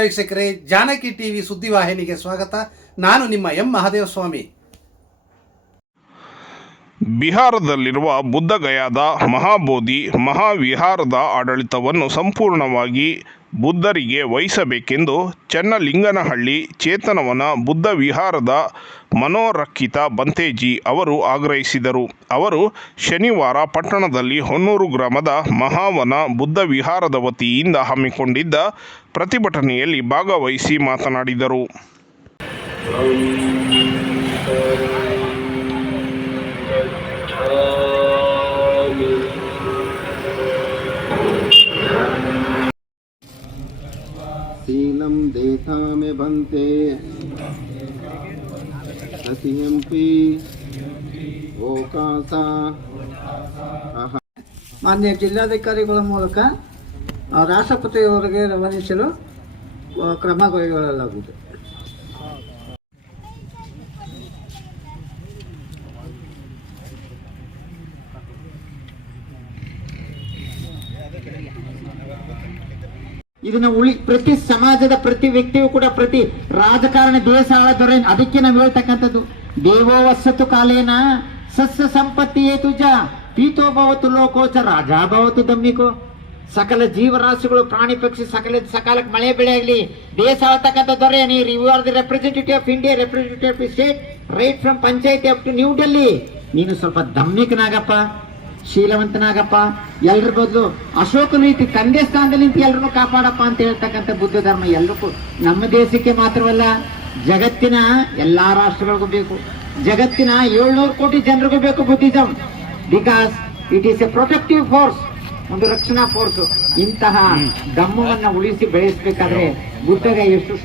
ವೀಕ್ಷಕರೇ, ಜಾನಕಿ ಟಿವಿ ಸುದ್ದಿವಾಹಿನಿಗೆ ಸ್ವಾಗತ. ನಾನು ನಿಮ್ಮ ಎಂ ಮಹಾದೇವ ಸ್ವಾಮಿ ಬಿಹಾರದಲ್ಲಿರುವ ಬುದ್ಧಗಯಾದ ಮಹಾಬೋಧಿ ಮಹಾವಿಹಾರದ ಆಡಳಿತವನ್ನು ಸಂಪೂರ್ಣವಾಗಿ ಬುದ್ಧರಿಗೆ ವಹಿಸಬೇಕೆಂದು ಚನ್ನಲಿಂಗನಹಳ್ಳಿ ಚೇತನವನ ಬುದ್ಧ ವಿಹಾರದ ಮನೋರಕ್ಷಿತ ಬಂತೇಜಿ ಅವರು ಆಗ್ರಹಿಸಿದರು. ಅವರು ಶನಿವಾರ ಪಟ್ಟಣದಲ್ಲಿ ಹೊನ್ನೂರು ಗ್ರಾಮದ ಮಹಾವನ ಬುದ್ಧ ವಿಹಾರದ ವತಿಯಿಂದ ಹಮ್ಮಿಕೊಂಡಿದ್ದ ಪ್ರತಿಭಟನೆಯಲ್ಲಿ ಭಾಗವಹಿಸಿ ಮಾತನಾಡಿದರು. शीलं देथा मे भन्ते सतियम्पि ಓಕಾಸ ಮಾನ್ಯ ಜಿಲ್ಲಾಧಿಕಾರಿಗಳ ಮೂಲಕ ಆ, ರಾಷ್ಟ್ರಪತಿಯವರಿಗೆ ರವಾನಿಸಲು ಆ, ಇದನ್ನ ಉಳಿ ಪ್ರತಿ ಸಮಾಜದ ಪ್ರತಿ ವ್ಯಕ್ತಿಯೂ ಕೂಡ ಪ್ರತಿ ರಾಜಕಾರಣ ದೇಶ ಆಳದೊರೆ ಅದಕ್ಕೆ ನಾವು ಹೇಳ್ತಕ್ಕಂಥದ್ದು. ದೇವೋ ವಸತು ಕಾಲೇನ ಸಸ್ಯ ಸಂಪತ್ತಿ ಏತುಜ ಪೀತೋ ಭವತು ಲೋಕೋಚ ರಾಜ ಭವತು ದಮ್ಮಿಕೋ. ಸಕಲ ಜೀವರಾಶಿಗಳು ಪ್ರಾಣಿ ಪಕ್ಷಿ ಸಕಲ ಸಕಾಲಕ್ಕೆ ಮಳೆ ಬೆಳೆ ಆಗಲಿ. ದೇಶ ಆಳ್ತಕ್ಕಂಥ ದೊರೆ ನೀವು you are the representative of India representative of state right from panchayat up to New Delhi ನೀನು ಸ್ವಲ್ಪ ದಮ್ಮಿಕನಾಗಪ್ಪ. ಶೀಲವಂತನಾಗಪ್ಪ ಎಲ್ರ ಬದಲು ಅಶೋಕ ರೀತಿ ತಂದೆ ಸ್ಥಾನದಲ್ಲಿ ನಿಂತು ಎಲ್ರನ್ನೂ ಕಾಪಾಡಪ್ಪ ಅಂತ ಹೇಳ್ತಕ್ಕಂಥ ಬುದ್ಧ ಧರ್ಮ ಎಲ್ರಿಗೂ ನಮ್ಮ ದೇಶಕ್ಕೆ ಮಾತ್ರವಲ್ಲ ಜಗತ್ತಿನ ಎಲ್ಲಾ ರಾಷ್ಟ್ರಗಳಿಗೂ ಬೇಕು. ಜಗತ್ತಿನ ಏಳ್ನೂರು ಕೋಟಿ ಜನರಿಗೂ ಬೇಕು Buddhism. Because it is a protective force ಒಂದು ರಕ್ಷಣಾ ಫೋರ್ಸ್ ಇಂತಹ ಧಮ್ಮವನ್ನ ಉಳಿಸಿ ಬೆಳೆಸಬೇಕಾದ್ರೆ ಬುದ್ಧಗ ಎಷ್ಟು